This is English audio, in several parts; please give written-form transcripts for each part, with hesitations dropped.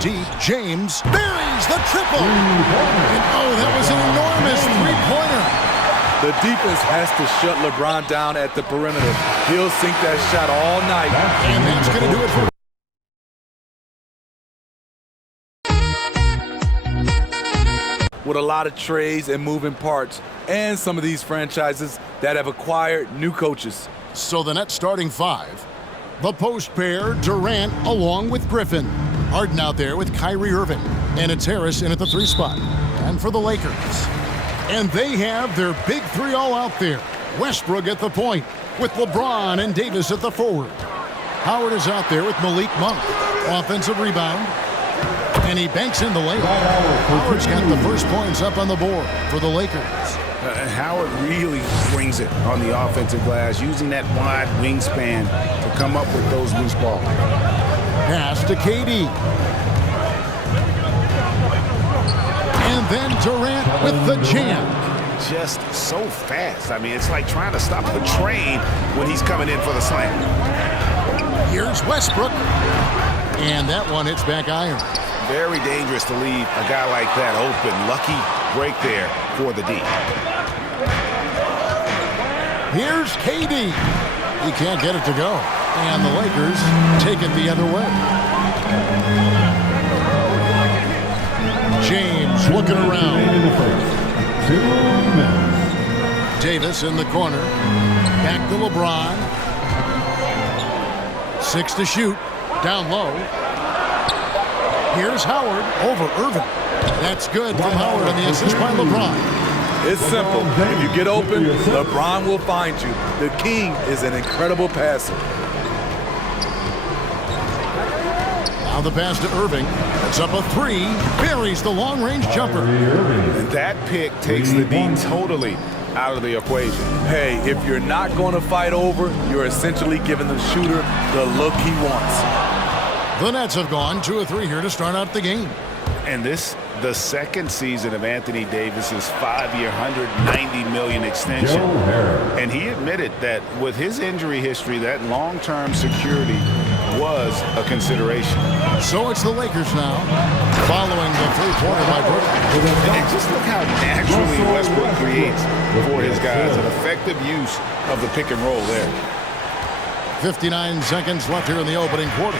deep. James buries the triple. And oh, that was an enormous three-pointer. The defense has to shut LeBron down at the perimeter. He'll sink that shot all night. And that's going to do it for with a lot of trades and moving parts, and some of these franchises that have acquired new coaches. So the Nets starting five. The post pair, Durant along with Griffin. Harden out there with Kyrie Irving. And it's Harris in at the 3 spot. And for the Lakers. And they have their big three all out there. Westbrook at the point with LeBron and Davis at the forward. Howard is out there with Malik Monk. Offensive rebound. And he banks in the layup. Howard's got the first points up on the board for the Lakers. Howard really brings it on the offensive glass, using that wide wingspan to come up with those loose balls. Pass to KD. And then Durant with the jam. Just so fast. I mean, it's like trying to stop a train when he's coming in for the slam. Here's Westbrook. And that one hits back iron. Very dangerous to leave a guy like that open. Lucky break there for the D. Here's KD. He can't get it to go. And the Lakers take it the other way. James looking around. Davis in the corner. Back to LeBron. 6 to shoot. Down low. Here's Howard over Irving. That's good from Howard on the assist by LeBron. It's simple. If you get open, LeBron will find you. The king is an incredible passer. Now the pass to Irving. That's up a 3. Buries the long-range jumper. And that pick takes the D totally out of the equation. Hey, if you're not going to fight over, you're essentially giving the shooter the look he wants. The Nets have gone 2 of 3 here to start out the game. And this, the second season of Anthony Davis's 5-year, $190 million extension. And he admitted that with his injury history, that long-term security was a consideration. So it's the Lakers now, following the three-pointer by Brooklyn. And just look how naturally Westbrook creates for his guys. An effective use of the pick and roll there. 59 seconds left here in the opening quarter.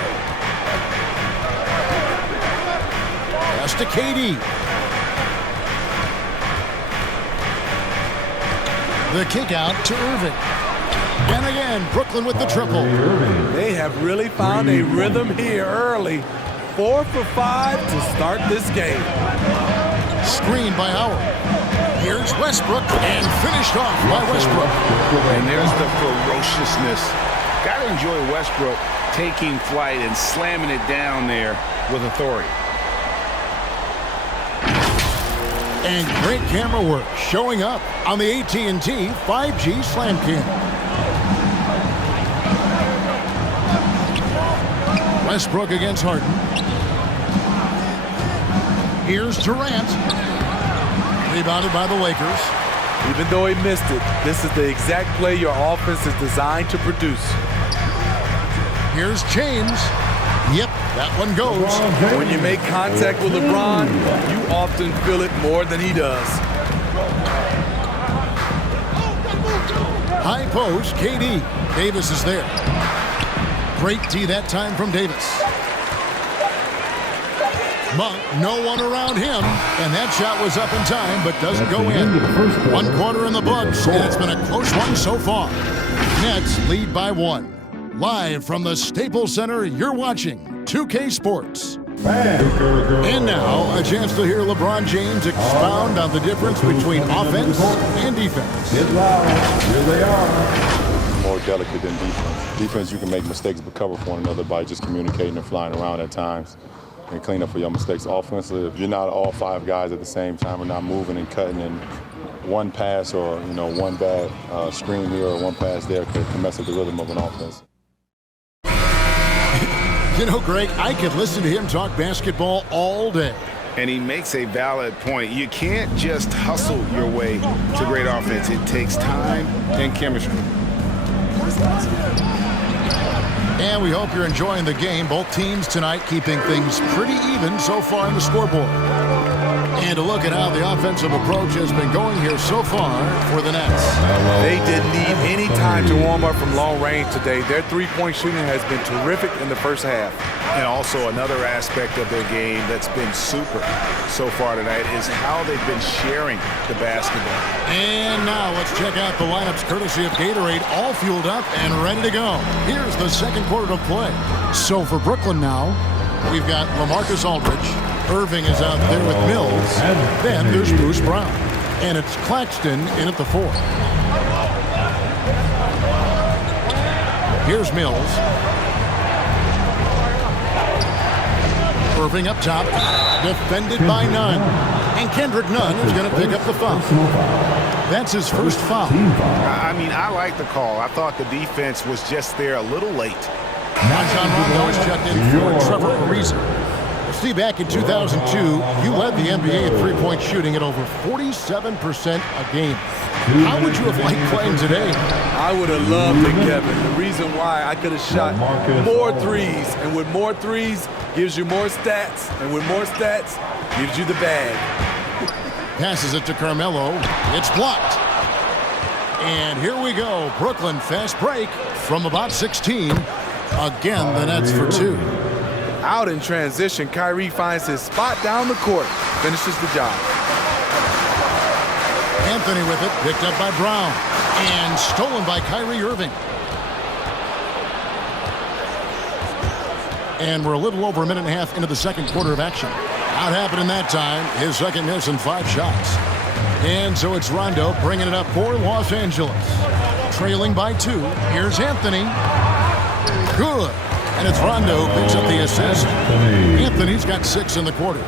Pass to KD. The kick out to Irving. And again, Brooklyn with the triple. They have really found a rhythm here early. 4 for 5 to start this game. Screened by Howard. Here's Westbrook, and finished off by Westbrook. And there's the ferociousness. Got to enjoy Westbrook taking flight and slamming it down there with authority. And great camera work showing up on the AT&T 5G Slam Cam. Westbrook against Harden. Here's Durant. Rebounded by the Lakers. Even though he missed it, this is the exact play your offense is designed to produce. Here's James. Yep, that one goes. When you make contact with LeBron, you often feel it more than he does. High post, KD. Davis is there. Great D that time from Davis. Monk, no one around him, and that shot was up in time, but doesn't go in. 1 quarter in the books, and it's been a close one so far. Nets lead by 1. Live from the Staples Center, you're watching 2K Sports. And now, a chance to hear LeBron James expound on the difference between offense and defense. Get loud. Here they are. More delicate than defense. Defense, you can make mistakes but cover for one another by just communicating and flying around at times and clean up for your mistakes. Offensively, if you're not all 5 guys at the same time and not moving and cutting, and one pass or one bad screen here or one pass there can mess up the rhythm of an offense. Greg, I could listen to him talk basketball all day. And he makes a valid point. You can't just hustle your way to great offense. It takes time and chemistry. And we hope you're enjoying the game. Both teams tonight keeping things pretty even so far in the scoreboard. And a look at how the offensive approach has been going here so far for the Nets. They didn't need any time to warm up from long range today. Their three-point shooting has been terrific in the first half. And also another aspect of their game that's been super so far tonight is how they've been sharing the basketball. And now let's check out the lineups courtesy of Gatorade, all fueled up and ready to go. Here's the second quarter of play. So for Brooklyn now, we've got LaMarcus Aldridge. Irving is out there with Mills. Then there's Bruce Brown. And it's Claxton in at the 4. Here's Mills. Irving up top, defended by Nunn. And Kendrick Nunn is going to pick up the foul. That's his first foul. I mean, I like the call. I thought the defense was just there a little late. Rajon Rondo is checked in for Trevor Ariza. See, back in 2002, you led the NBA in three-point shooting at over 47% a game. How would you have liked playing today? I would have loved it, Kevin. The reason why I could have shot more threes, and with more threes gives you more stats, and with more stats gives you the bag. Passes it to Carmelo. It's blocked. And here we go. Brooklyn fast break from about 16. Again, the Nets for 2. Out in transition, Kyrie finds his spot down the court, finishes the job. Anthony with it, picked up by Brown, and stolen by Kyrie Irving. And we're a little over a minute and a half into the second quarter of action. Out happened in that time, his second miss and 5 shots. And so it's Rondo bringing it up for Los Angeles. Trailing by 2, here's Anthony. Good. And it's Rondo who picks up the assist. Anthony's got 6 in the quarter.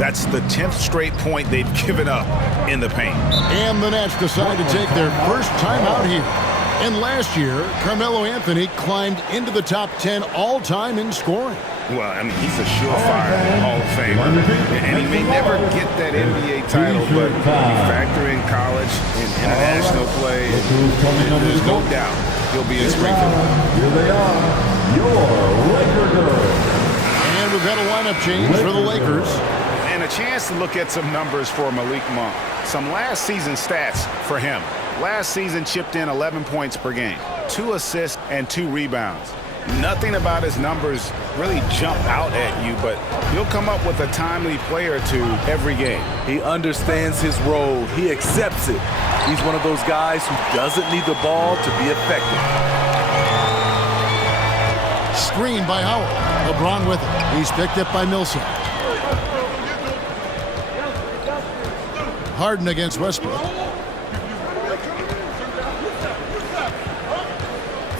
That's the 10th straight point they've given up in the paint. And the Nets decide to take their first time out here. And last year, Carmelo Anthony climbed into the top 10 all-time in scoring. Well, I mean, he's a surefire Hall of Famer. And he may never get that NBA title, but when you factor in college and international play, there's no doubt he'll be in Springfield. Here they are. Your Laker girls. And we've got a lineup change for the Lakers. And a chance to look at some numbers for Malik Monk. Some last season stats for him. Last season chipped in 11 points per game, 2 assists and 2 rebounds. Nothing about his numbers really jump out at you, but he'll come up with a timely play or two every game. He understands his role. He accepts it. He's one of those guys who doesn't need the ball to be effective. Screen by Howard. LeBron with it. He's picked up by Millsap. Harden against Westbrook.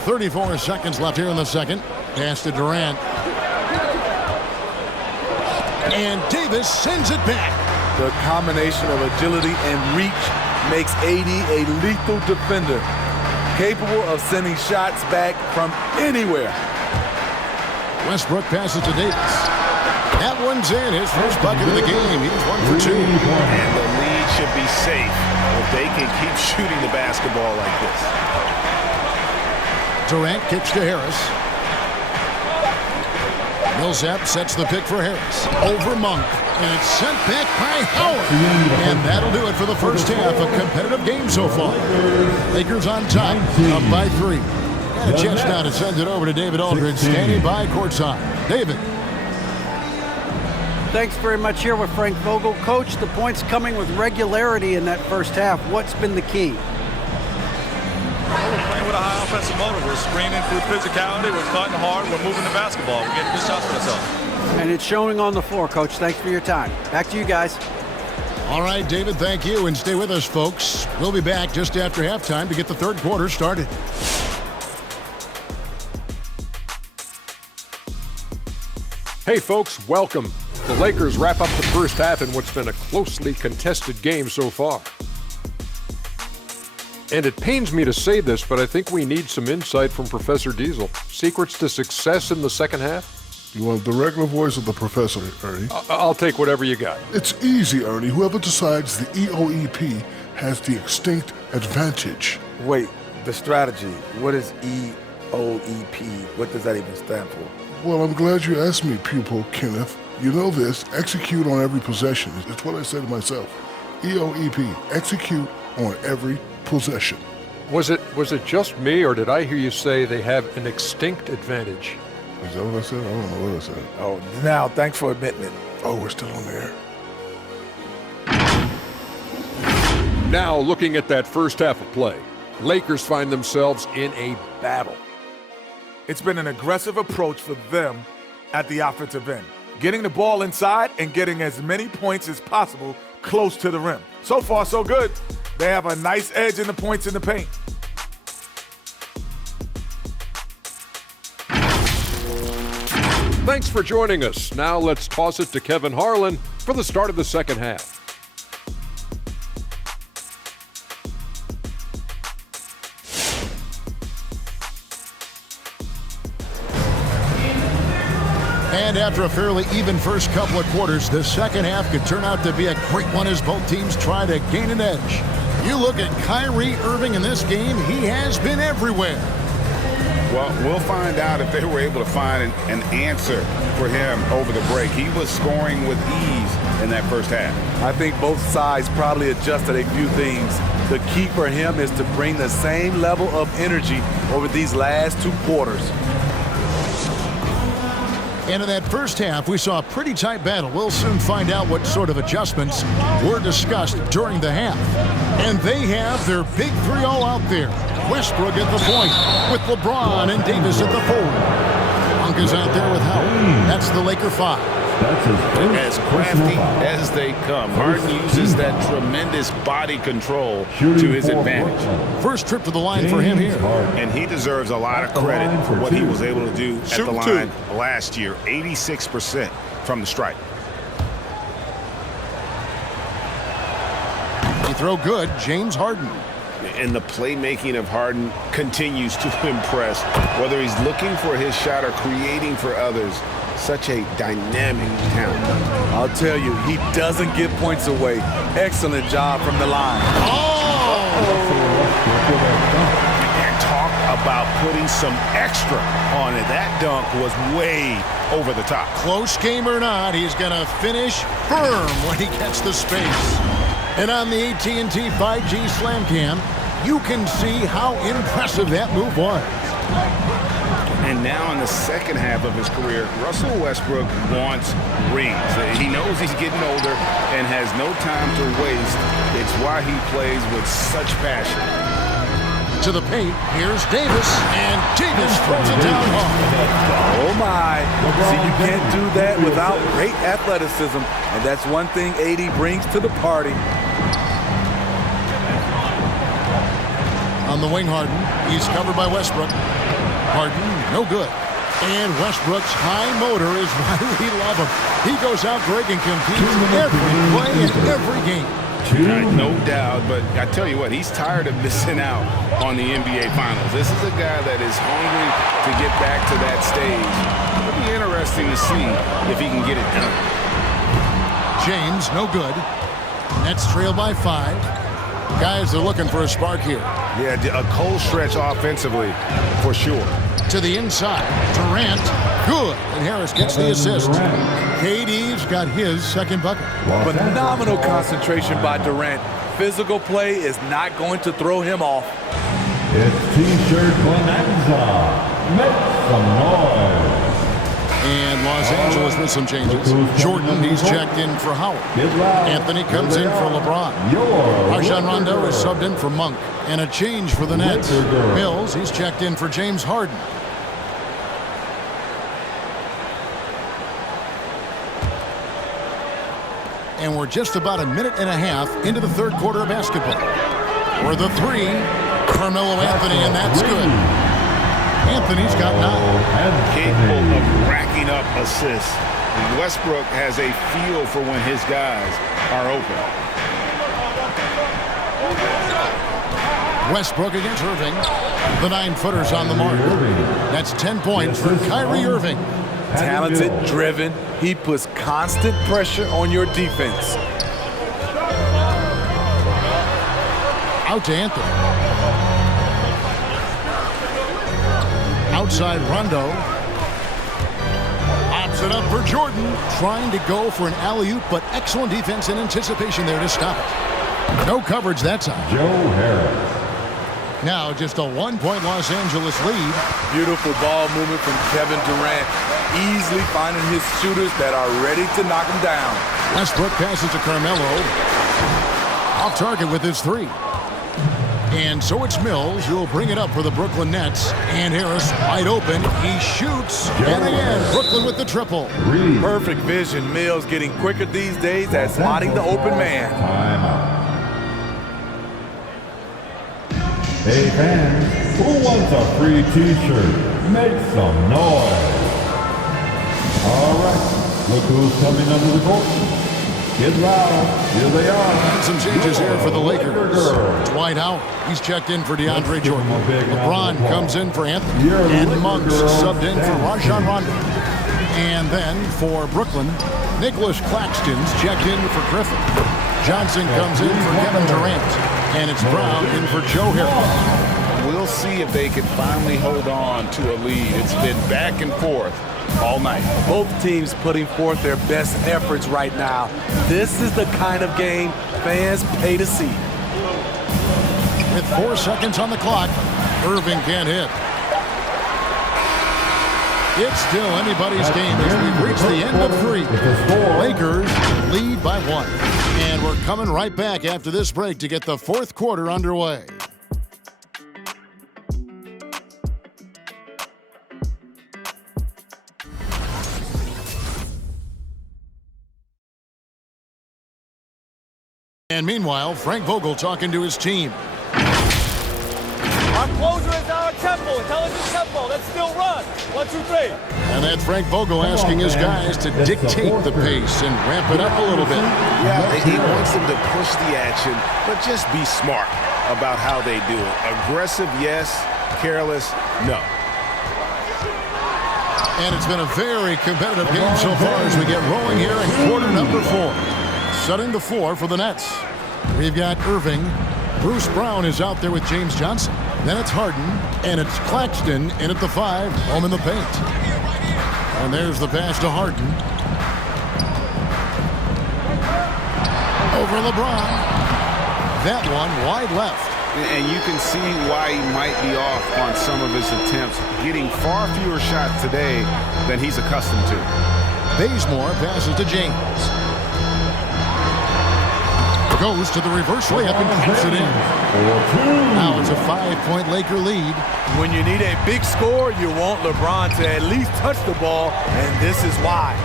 34 seconds left here in the second. Pass to Durant. And Davis sends it back. The combination of agility and reach makes AD a lethal defender, capable of sending shots back from anywhere. Westbrook passes to Davis. That one's in. His first bucket of the game. He's 1 for 2. And the lead should be safe if they can keep shooting the basketball like this. Durant kicks to Harris. Millsap sets the pick for Harris. Over Monk. And it's sent back by Howard. And that'll do it for the first half. A competitive game so far. Lakers on top, up by 3. Got a chance now to send it over to David Aldridge, standing by courtside. David. Thanks very much. Here with Frank Vogel. Coach, the points coming with regularity in that first half. What's been the key? We're playing with a high offensive motor. We're screening through physicality. We're cutting hard. We're moving the basketball. We're getting good shots for ourselves. And it's showing on the floor, Coach. Thanks for your time. Back to you guys. All right, David, thank you. And stay with us, folks. We'll be back just after halftime to get the third quarter started. Hey folks, welcome. The Lakers wrap up the first half in what's been a closely contested game so far. And it pains me to say this, but I think we need some insight from Professor Diesel. Secrets to success in the second half? You want the regular voice of the professor, Ernie? I'll take whatever you got. It's easy, Ernie. Whoever decides the EOEP has the extinct advantage. Wait, the strategy. What is EOEP. What does that even stand for? Well, I'm glad you asked me, pupil Kenneth. You know this, execute on every possession. It's what I say to myself. EOEP, execute on every possession. Was it just me, or did I hear you say they have an extinct advantage? Is that what I said? I don't know what I said. Oh, now, thanks for admitting it. Oh, we're still on the air. Now, looking at that first half of play, Lakers find themselves in a battle. It's been an aggressive approach for them at the offensive end, getting the ball inside and getting as many points as possible close to the rim. So far, so good. They have a nice edge in the points in the paint. Thanks for joining us. Now let's toss it to Kevin Harlan for the start of the second half. And after a fairly even first couple of quarters, the second half could turn out to be a great one as both teams try to gain an edge. You look at Kyrie Irving in this game, he has been everywhere. Well, we'll find out if they were able to find an answer for him over the break. He was scoring with ease in that first half. I think both sides probably adjusted a few things. The key for him is to bring the same level of energy over these last two quarters. And in that first half, we saw a pretty tight battle. We'll soon find out what sort of adjustments were discussed during the half. And they have their big three all out there. Westbrook at the point with LeBron and Davis at the forward. Monk is out there with Howard. That's the Laker 5. As crafty as they come, Harden uses that tremendous body control to his advantage. First trip to the line for him here. And he deserves a lot of credit for what he was able to do at the line last year. 86% from the stripe. He throw good, James Harden. And the playmaking of Harden continues to impress. Whether he's looking for his shot or creating for others, such a dynamic talent. I'll tell you, he doesn't give points away. Excellent job from the line. And talk about putting some extra on it. That dunk was way over the top. Close game or not, he's going to finish firm when he gets the space. And on the AT&T 5G Slam Cam, you can see how impressive that move was. And now in the second half of his career, Russell Westbrook wants rings. He knows he's getting older and has no time to waste. It's why he plays with such passion. To the paint, here's Davis, and Davis throws it down hard. Oh my. See, you can't do that without great athleticism, and that's one thing AD brings to the party. On the wing, Harden. He's covered by Westbrook. Harden, no good. And Westbrook's high motor is why we love him. He goes out great and competes every play in every game. No doubt, but I tell you what, he's tired of missing out on the NBA Finals. This is a guy that is hungry to get back to that stage. It'll be interesting to see if he can get it done. James, no good. Nets trailed by 5. Guys are looking for a spark here. Yeah, a cold stretch offensively, for sure. To the inside, Durant, good, and Harris gets the assist. KD's got his second bucket. Phenomenal concentration by Durant. Physical play is not going to throw him off. It's T-shirt bonanza. Make some noise. And Los Angeles with some changes. Jordan, he's checked in for Howard. Anthony comes in for LeBron. Rajon Rondo is subbed in for Monk. And a change for the Nets. Mills, he's checked in for James Harden. And we're just about a minute and a half into the third quarter of basketball. For the 3, Carmelo Anthony, and that's good. Anthony's got 9. Capable of racking up assists. Westbrook has a feel for when his guys are open. Westbrook against Irving. The 9-footer's on the mark. That's 10 points for Kyrie Irving. Talented, driven. He puts constant pressure on your defense. Out to Anthony. outside Rondo. Pops it up for Jordan. Trying to go for an alley-oop, but excellent defense and anticipation there to stop it. No coverage that time. Joe Harris. Now just a 1-point Los Angeles lead. Beautiful ball movement from Kevin Durant. Easily finding his shooters that are ready to knock him down. Westbrook passes to Carmelo. Off target with his three. And so it's Mills who will bring it up for the Brooklyn Nets. And Harris wide open. He shoots. And again, Brooklyn with the triple. Perfect vision. Mills getting quicker these days at spotting the open man. Timeout. Hey fans, who wants a free t-shirt? Make some noise. All right, look who's coming under the court. Get loud, here they are. And some changes here for the Lakers. Dwight Howard, he's checked in for DeAndre Jordan. LeBron comes in for Anthony. And Muggs subbed in for Rajon Rondo. And then for Brooklyn, Nicholas Claxton's checked in for Griffin. Johnson comes in for Kevin Durant. And it's Brown in for Joe Harris. We'll see if they can finally hold on to a lead. It's been back and forth all night. Both teams putting forth their best efforts right now. This is the kind of game fans pay to see. With 4 seconds on the clock, Irving can't hit. It's still anybody's game as we've reached the end of 3. Lakers lead by 1. And we're coming right back after this break to get the 4th quarter underway. And meanwhile, Frank Vogel talking to his team. Our closer is our tempo, intelligent tempo. Let's still run. 1, 2, 3. And that's Frank Vogel asking his guys to dictate the pace and ramp it up a little bit. Yeah, he wants them to push the action, but just be smart about how they do it. Aggressive, yes. Careless, no. And it's been a very competitive game so far as we get rolling here in quarter number 4. Setting the floor for the Nets. We've got Irving. Bruce Brown is out there with James Johnson. Then it's Harden, and it's Claxton in at the 5, home in the paint. And there's the pass to Harden. Over LeBron. That one wide left. And you can see why he might be off on some of his attempts, getting far fewer shots today than he's accustomed to. Bazemore passes to James. Goes to the reverse layup and keeps it in. Now it's a 5-point Laker lead. When you need a big score, you want LeBron to at least touch the ball, and this is why.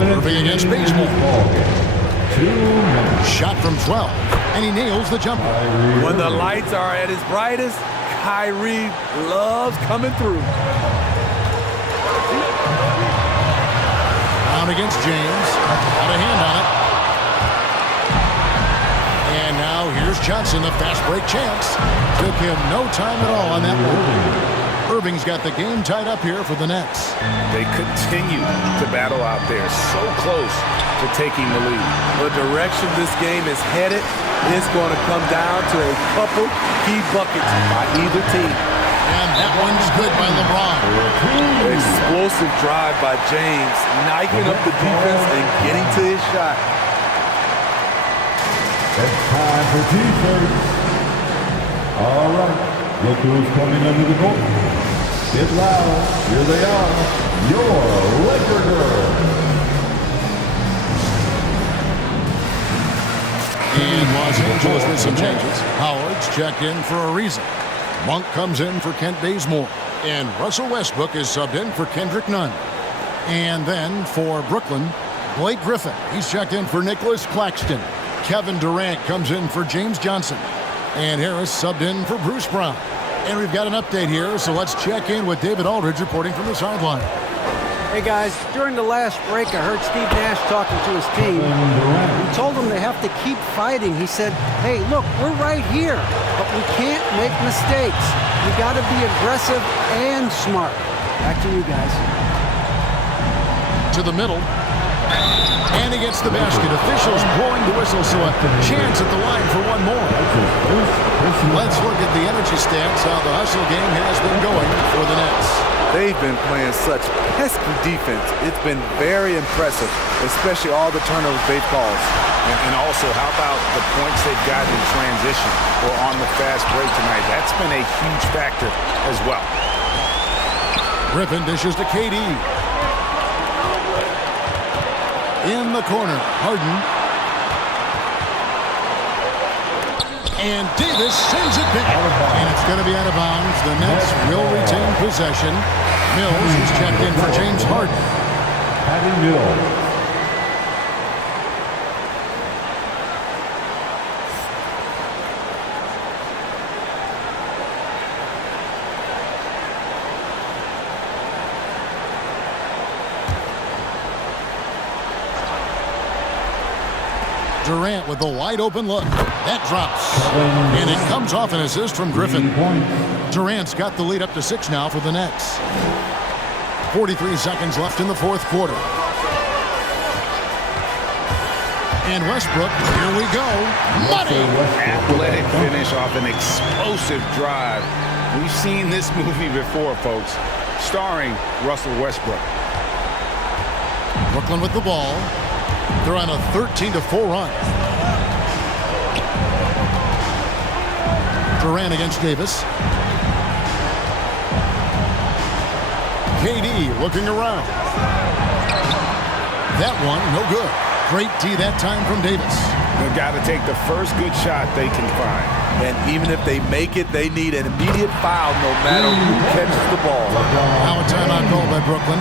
Irving against Bazemore. Shot from 12, and he nails the jumper. When the lights are at its brightest, Kyrie loves coming through. Against James. Got a hand on it. And now here's Johnson, a fast break chance. Took him no time at all on that one. Irving's got the game tied up here for the Nets. They continue to battle out there, so close to taking the lead. The direction this game is headed is going to come down to a couple key buckets by either team. And that one's good by LeBron. Explosive drive by James, knifing up the defense and getting to his shot. It's time for t-shirts. All right, look who's coming under the court. Get loud, here they are, your Laker girls. And Los Angeles with some changes. Howard's checked in for a reason. Monk comes in for Kent Bazemore. And Russell Westbrook is subbed in for Kendrick Nunn. And then for Brooklyn, Blake Griffin. He's checked in for Nicholas Claxton. Kevin Durant comes in for James Johnson. And Harris subbed in for Bruce Brown. And we've got an update here, so let's check in with David Aldridge reporting from the sideline. Hey guys, during the last break, I heard Steve Nash talking to his team. He told them they have to keep fighting. He said, hey, look, we're right here, but we can't make mistakes. You got to be aggressive and smart. Back to you guys. To the middle. And he gets the basket. Officials blowing the whistle, so a chance at the line for one more. Let's look at the energy stats, how the hustle game has been going for the Nets. They've been playing such pesky defense. It's been very impressive, especially all the turnovers they've caused. And also, how about the points they've gotten in transition or on the fast break tonight? That's been a huge factor as well. Griffin dishes to KD. In the corner, Harden. And Davis sends it back. And it's going to be out of bounds. The Nets will retain possession. Mills is checked in for James Harden. Patty Mills. Durant with a wide open look. That drops. And it comes off an assist from Griffin. Durant's got the lead up to 6 now for the Nets. 43 seconds left in the fourth quarter. And Westbrook, here we go. Money! Athletic finish off an explosive drive. We've seen this movie before, folks, starring Russell Westbrook. Brooklyn with the ball. They're on a 13-4 run. Durant against Davis. KD looking around. That one, no good. Great D that time from Davis. They've got to take the first good shot they can find. And even if they make it, they need an immediate foul no matter who catches the ball. Now a timeout called by Brooklyn.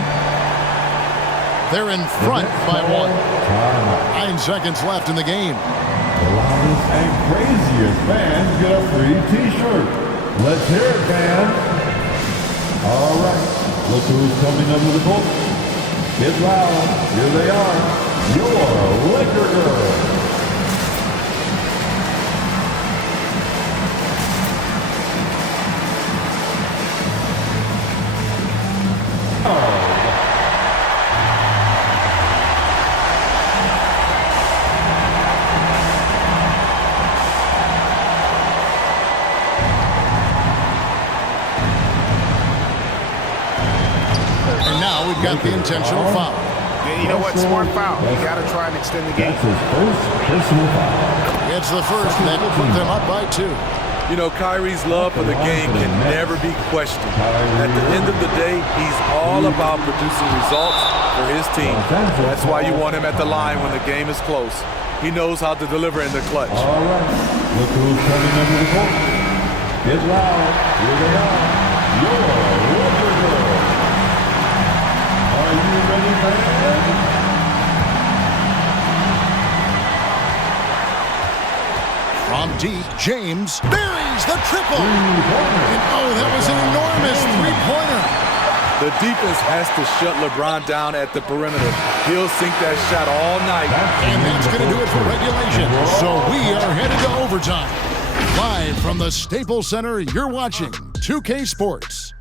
They're in front by 1. 9 seconds left in the game. The loudest and craziest fans get a free T-shirt. Let's hear it, fans. All right, look who's coming under the court. Get loud. Here they are. Your Laker Girls. We've got the intentional foul. Yeah, you know what? Smart foul. You got to try and extend the game. That's his first personal foul. It's the first that put them up by 2. You know, Kyrie's love for the game can never be questioned. At the end of the day, he's all about producing results for his team. That's why you want him at the line when the game is close. He knows how to deliver in the clutch. All right, look who's coming under the court. Get loud. Here they are. Your Laker Girls. Are you ready, fans? From deep, James buries the triple. And oh, that was an enormous three-pointer. The defense has to shut LeBron down at the perimeter. He'll sink that shot all night. And that's going to do it for regulation. So we are headed to overtime. Live from the Staples Center, you're watching 2K Sports.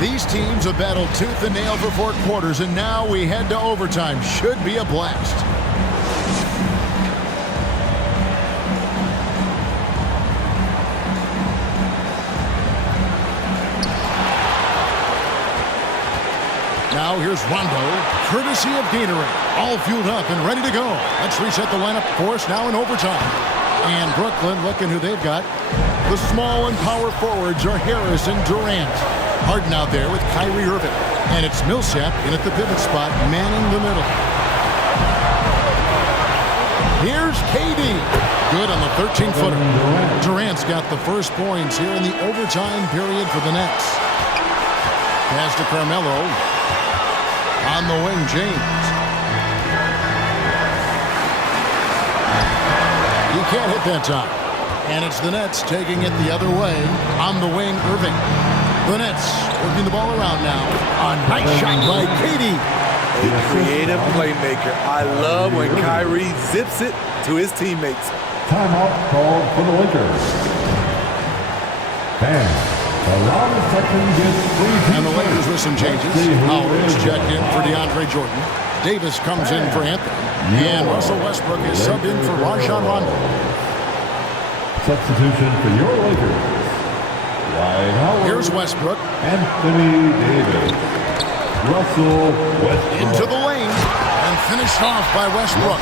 These teams have battled tooth and nail for 4 quarters, and now we head to overtime. Should be a blast. Now here's Rondo, courtesy of Gatorade. All fueled up and ready to go. Let's reset the lineup for us now in overtime. And Brooklyn, looking who they've got. The small and power forwards are Harris and Durant. Harden out there with Kyrie Irving. And it's Millsap in at the pivot spot, manning the middle. Here's KD. Good on the 13-footer. Durant's got the first points here in the overtime period for the Nets. Pass to Carmelo. On the wing, James. He can't hit that time. And it's the Nets taking it the other way. On the wing, Irving. The Nets working the ball around now. A nice shot by KD. A creative playmaker. I love when Kyrie zips it to his teammates. Timeout called for the Lakers. And the loudest section gets free. And the Lakers with some changes. Howard's checked in for DeAndre Jordan. Davis comes in for Anthony. And Russell Westbrook is subbed in for Rajon Rondo. Substitution for your Lakers. Dwight Howard. Here's Westbrook. Anthony Davis. Russell Westbrook. Into the lane. And finished off by Westbrook.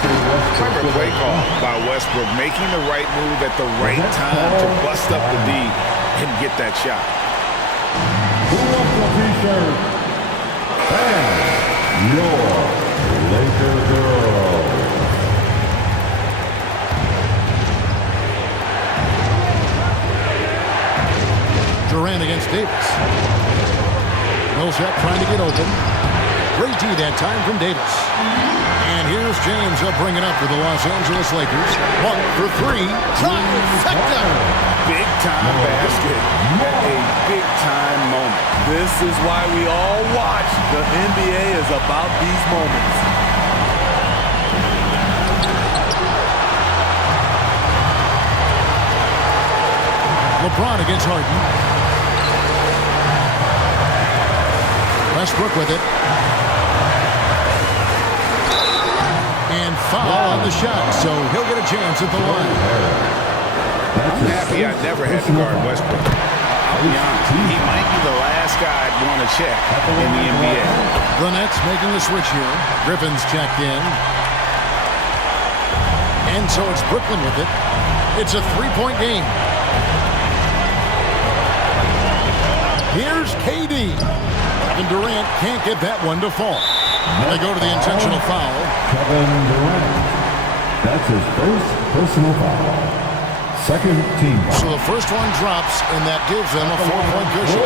Clever play call by Westbrook, making the right move at the right time to bust up the D and get that shot. Who wants a t-shirt? And your Laker girl. Durant against Davis. Millsap trying to get open. Great D that time from Davis. And here's James. He'll bring it up for the Los Angeles Lakers. 1 for 3. Trifecta. Big time basket. A big time moment. This is why we all watch. The NBA is about these moments. LeBron against Harden. Westbrook with it. And foul on the shot, so he'll get a chance at the line. I'm happy I never had to guard Westbrook. I'll be honest, he might be the last guy I'd want to check in the NBA. The Nets making the switch here. Griffin's checked in. And so it's Brooklyn with it. It's a three-point game. Here's KD. Kevin Durant can't get that one to fall. And they go to the intentional foul. Kevin Durant. That's his first personal foul. Second team foul. So the first one drops, and that gives them a 4-point cushion.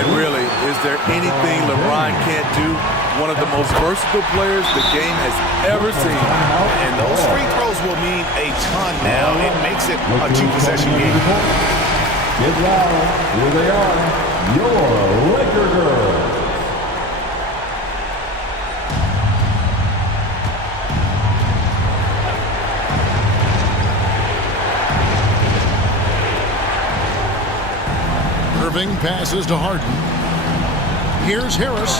And really, is there anything LeBron can't do? One of the most versatile players the game has ever seen. And those free throws will mean a ton now. It makes it a two-possession game. Get loud. Here they are. Your Laker girls. Irving passes to Harden. Here's Harris.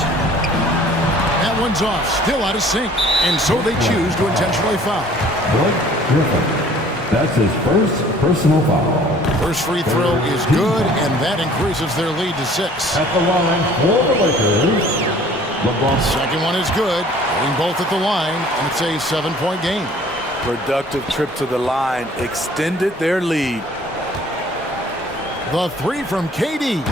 That one's off, still out of sync. And so they choose to intentionally foul. Blake Griffin. That's his first personal foul. First free throw is good, and that increases their lead to 6. At the line for the Lakers, LeBron. Second one is good, getting both at the line, and it's a 7-point game. Productive trip to the line extended their lead. The three from KD.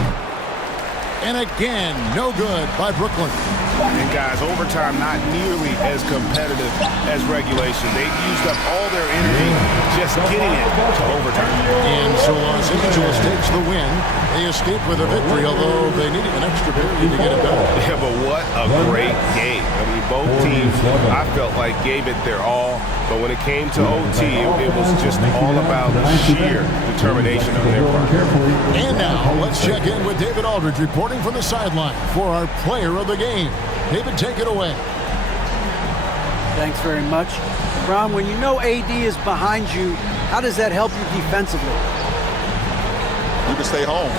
And again, no good by Brooklyn. And guys, overtime not nearly as competitive as regulation. They used up all their energy just getting it to overtime. And so Los Angeles takes the win. They escape with a victory, although they needed an extra period to get it done. Yeah, but what a great game. I mean, both teams, I felt like gave it their all. But when it came to OT, it was just all about sheer determination on their part. And now, let's check in with David Aldridge reporting from the sideline for our player of the game. David, take it away. Thanks very much. Ron, when you know AD is behind you, how does that help you defensively? You can stay home.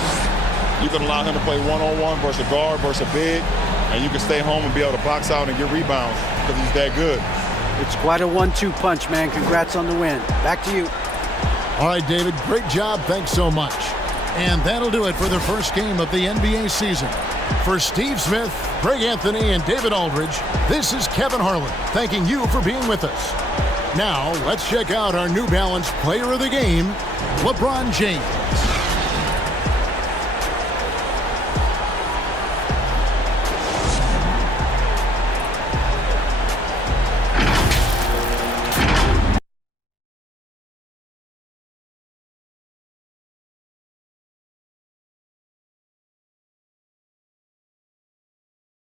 You can allow him to play one-on-one versus a guard versus a big, and you can stay home and be able to box out and get rebounds because he's that good. It's quite a 1-2 punch, man. Congrats on the win. Back to you. All right, David, great job. Thanks so much. And that'll do it for the first game of the NBA season. For Steve Smith, Greg Anthony, and David Aldridge, this is Kevin Harlan thanking you for being with us. Now, let's check out our New Balance player of the game, LeBron James.